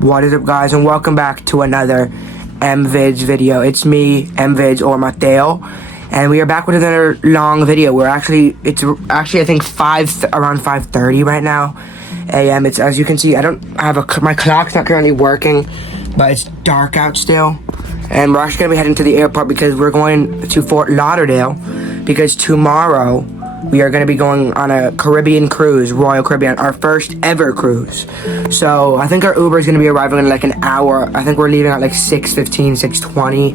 What is up, guys, and welcome back to another MVids video. It's me, MVids, or Matteo, and we are back with another long video. It's actually I think around 5:30 right now a.m. It's, as you can see, I don't have my clock's not currently working, but it's dark out still, and we're actually gonna be heading to the airport because we're going to Fort Lauderdale because tomorrow we are going to be going on a Caribbean cruise, Royal Caribbean, our first ever cruise. So I think our Uber is going to be arriving in like an hour. I think we're leaving at like 6:15, 6:20.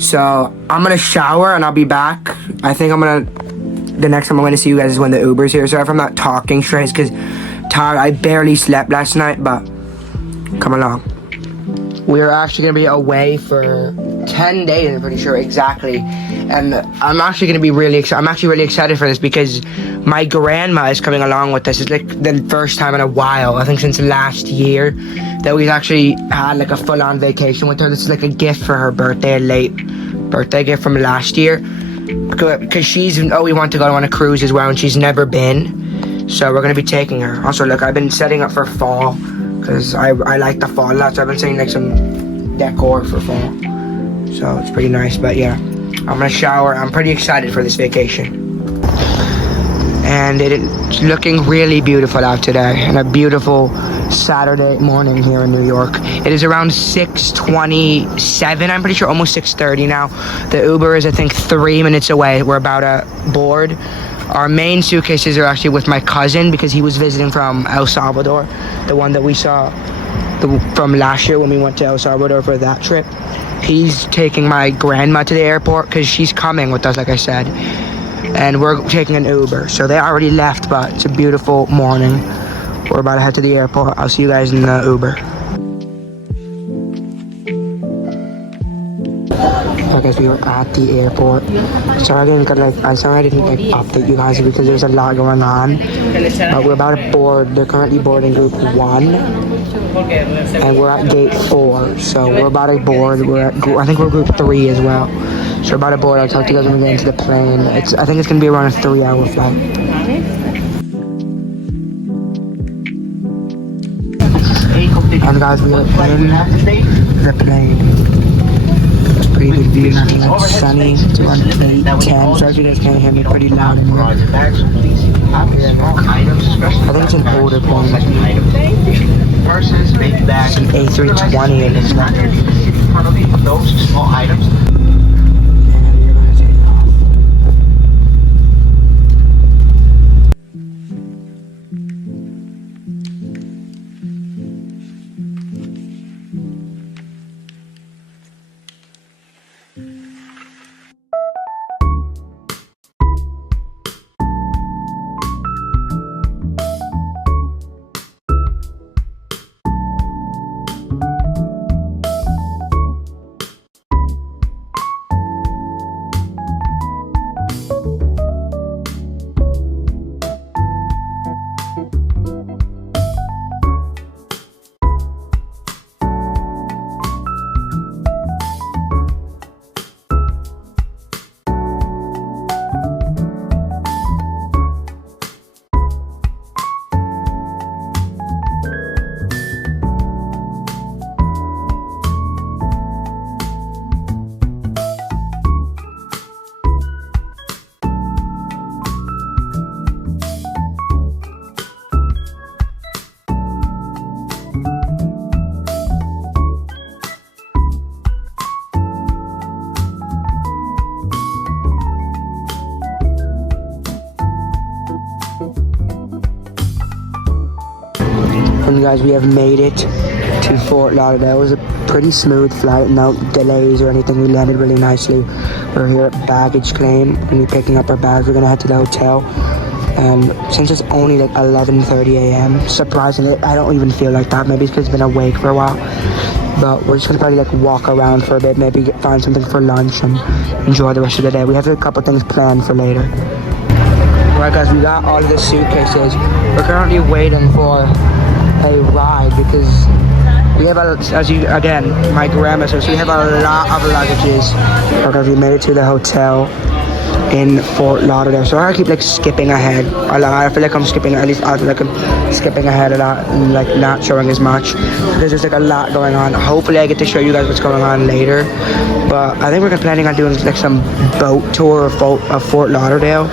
So I'm going to shower and I'll be back. I think the next time I'm going to see you guys is when the Uber's here. Sorry if I'm not talking straight, because tired. I barely slept last night, but come along. We're actually going to be away for 10 days, I'm pretty sure, exactly. And I'm actually going to be really excited. I'm actually really excited for this because my grandma is coming along with us. It's like the first time in a while, I think since last year, that we've actually had like a full-on vacation with her. This is like a gift for her birthday, a late birthday gift from last year. Because we want to go on a cruise as well, and she's never been. So we're going to be taking her. Also, look, I've been setting up for fall because I like the fall a lot. So I've been setting like some decor for fall. So it's pretty nice, but yeah. I'm gonna shower. I'm pretty excited for this vacation. And it's looking really beautiful out today, and a beautiful Saturday morning here in New York. It is around 6:27, I'm pretty sure, almost 6:30 now. The Uber is, I think, 3 minutes away. We're about to board. Our main suitcases are actually with my cousin because he was visiting from El Salvador, the one that we saw from last year when we went to El Salvador for that trip. He's taking my grandma to the airport because she's coming with us, like I said. And we're taking an Uber. So they already left, but it's a beautiful morning. We're about to head to the airport. I'll see you guys in the Uber. I guess we were at the airport. Sorry I didn't update you guys because there's a lot going on. We're about to board. They're currently boarding group 1. And we're at gate 4, so we're about to board. I think we're group 3 as well. So we're about to board. I'll talk to you guys when we get into the plane. I think it's gonna be around a 3-hour flight. And guys, we are in the plane. It's pretty good view. It's sunny. It's around 10. Sorry if you guys can't hear me. Pretty loud in here. I think it's an older plane. It's an A320 in this one. Those small items. And guys, we have made it to Fort Lauderdale. It was a pretty smooth flight, no delays or anything. We landed really nicely. We're here at baggage claim, and we're picking up our bags. We're gonna head to the hotel. And since it's only like 11:30 a.m., surprisingly, I don't even feel like that. Maybe it's because I've been awake for a while. But we're just gonna probably like walk around for a bit, maybe find something for lunch and enjoy the rest of the day. We have a couple things planned for later. Alright guys, we got all of the suitcases. We're currently waiting for a ride because we have my grandma says we have a lot of luggages. Okay, we made it to the hotel. in Fort Lauderdale. So I keep like skipping ahead a lot. I feel like I'm skipping, at least I feel like I'm skipping ahead a lot and like not showing as much because there's like a lot going on. Hopefully I get to show you guys what's going on later. But I think we're planning on doing like some boat tour of Fort Lauderdale.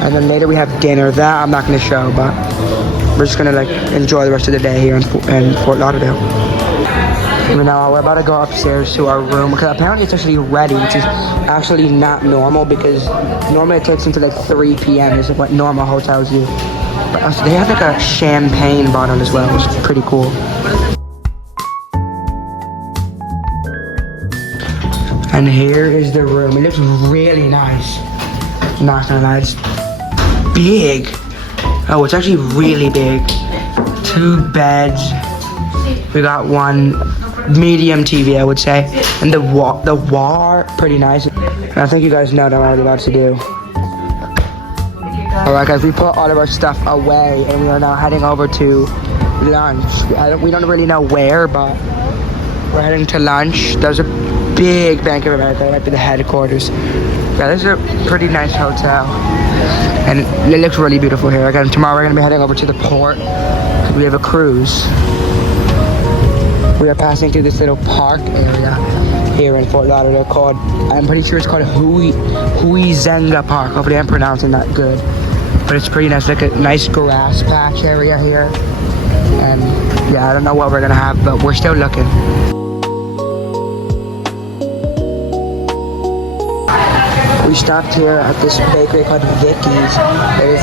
And then later we have dinner. That I'm not going to show, but we're just going to like enjoy the rest of the day here in Fort Lauderdale. You know, we're about to go upstairs to our room because apparently it's actually ready, which is actually not normal because normally it takes until like 3 p.m. This is what normal hotels do. But they have like a champagne bottle as well, which is pretty cool. And here is the room. It looks really nice. Not gonna lie, it's big. Oh, it's actually really big. 2 beds. We got one medium TV, I would say, and the wall are pretty nice. And I think you guys know what I'm already about to do. Alright guys, we put all of our stuff away and we are now heading over to lunch. We don't really know where, but we're heading to lunch. There's a big Bank of America right by the headquarters. Yeah, this is a pretty nice hotel. And it looks really beautiful here. Again, tomorrow we're going to be heading over to the port. We have a cruise. We are passing through this little park area here in Fort Lauderdale called, I'm pretty sure it's called Huizenga Park. Hopefully I'm pronouncing that good. But it's pretty nice, like a nice grass patch area here. And yeah, I don't know what we're gonna have, but we're still looking. We stopped here at this bakery called Vicky's.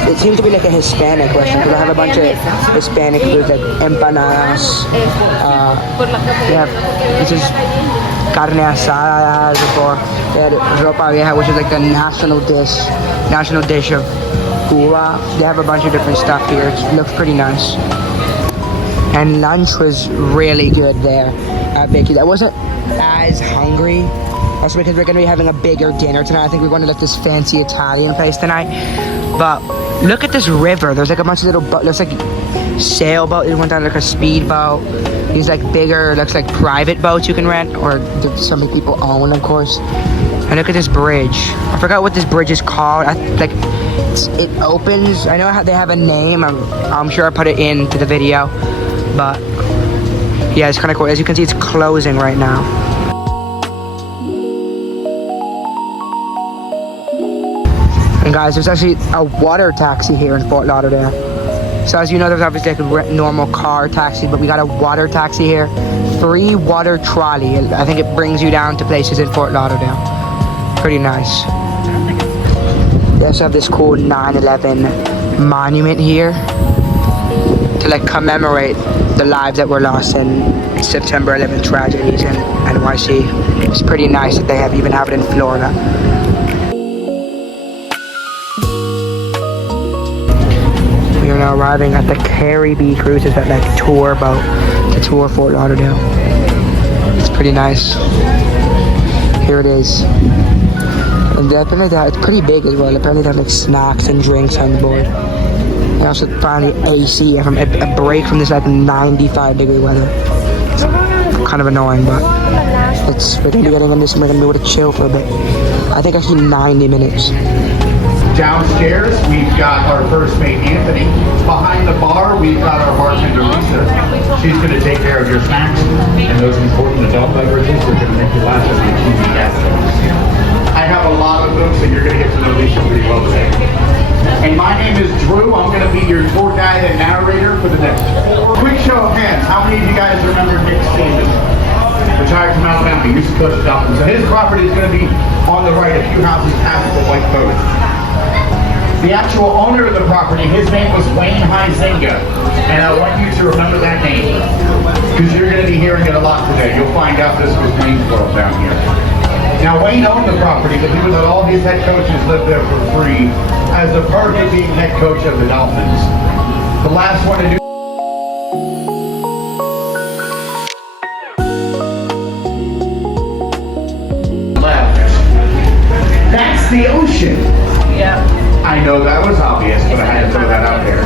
It seems to be like a Hispanic restaurant because I have a bunch of Hispanic foods like empanadas. This is carne asada before. They had ropa vieja, which is like the national dish of Cuba. They have a bunch of different stuff here. It looks pretty nice. And lunch was really good there at Vicky's. I wasn't as hungry. Also because we're going to be having a bigger dinner tonight. I think we're going to like this fancy Italian place tonight. But look at this river. There's like a bunch of little boats. Looks like sailboat. It went down like a speedboat. These like bigger, looks like private boats you can rent. Or some people own, of course. And look at this bridge. I forgot what this bridge is called. It opens. I know they have a name. I'm sure I put it into the video. But yeah, it's kind of cool. As you can see, it's closing right now. And guys, there's actually a water taxi here in Fort Lauderdale. So as you know, there's obviously like a normal car taxi, but we got a water taxi here. Free water trolley. I think it brings you down to places in Fort Lauderdale. Pretty nice. They also have this cool 9/11 monument here to like commemorate the lives that were lost in September 11th tragedies in NYC. It's pretty nice that they even have it in Florida. We are now arriving at the Caribbean Cruises, that like tour boat to tour Fort Lauderdale. It's pretty nice. Here it is. And apparently it's pretty big as well. Apparently they have like snacks and drinks on the board. And also finally AC from a break from this like 95-degree weather. It's kind of annoying, but we're gonna be getting on this and we're gonna be able to chill for a bit. I think actually 90 minutes. Downstairs, we've got our first mate, Anthony. Behind the bar, we've got our bartender, Lisa. She's going to take care of your snacks and those important adult beverages. We're going to make you laugh as we achieve the guests. I have a lot of them, so you're going to get to know Lisa pretty well today. And my name is Drew. I'm going to be your tour guide and narrator for the next 4. Quick show of hands. How many of you guys remember Nick Stevens? Retired from Alabama. He used to coach the Dolphins. So his property is going to be on the right, a few houses past the white boat. The actual owner of the property, his name was Wayne Huizenga, and I want you to remember that name, because you're going to be hearing it a lot today. You'll find out this was Wayne's World down here. Now, Wayne owned the property, but he would let all his head coaches live there for free as a perk of being head coach of the Dolphins. The last one to do left. That's the ocean. Yeah. I know that was obvious, but I had to throw that out there.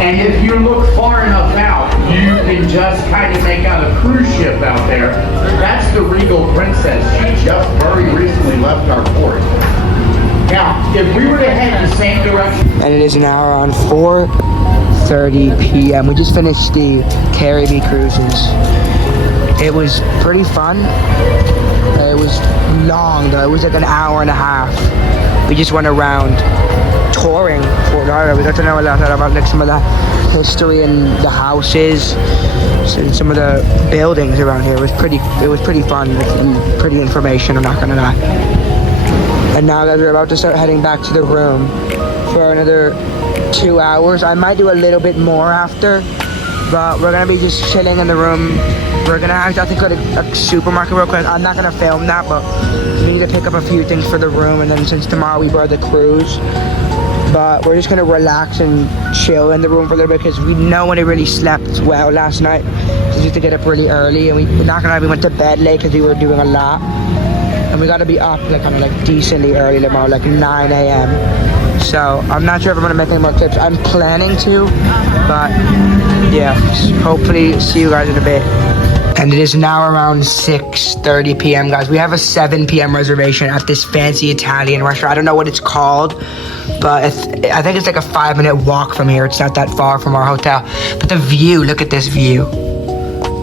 And if you look far enough out, you can just kind of make out a cruise ship out there. That's the Regal Princess. She just very recently left our port. Now, if we were to head the same direction, And it is now around 4:30 p.m. We just finished the Caribbean cruises. It was pretty fun. It was long though. It was like an hour and a half. We just went around touring Fort Lauderdale. We got to know a lot about like some of the history and the houses and some of the buildings around here. It was pretty fun, like, and pretty information, I'm not gonna lie. And now that we're about to start heading back to the room for another 2 hours. I might do a little bit more after, but we're gonna be just chilling in the roam. We're gonna actually, I think, go to a supermarket real quick. I'm not gonna film that, but we need to pick up a few things for the room, and then since tomorrow we board the cruise, but we're just gonna relax and chill in the room for a little bit because we no one really slept well last night. We used to get up really early, and we're not gonna lie, we went to bed late because we were doing a lot, and we gotta be up like kind of like decently early tomorrow, like 9 a.m. So I'm not sure if I'm gonna make any more clips. I'm planning to, but yeah, hopefully see you guys in a bit. And it is now around 6:30 p.m. guys. We have a 7 p.m. reservation at this fancy Italian restaurant. I don't know what it's called, but I think it's like a 5-minute walk from here. It's not that far from our hotel. But the view, look at this view.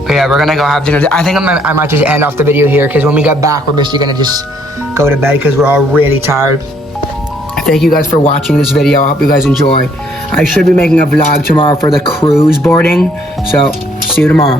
But yeah, we're gonna go have dinner. I think I might just end off the video here because when we get back, we're basically gonna just go to bed because we're all really tired. Thank you guys for watching this video. I hope you guys enjoy. I should be making a vlog tomorrow for the cruise boarding. So see you tomorrow.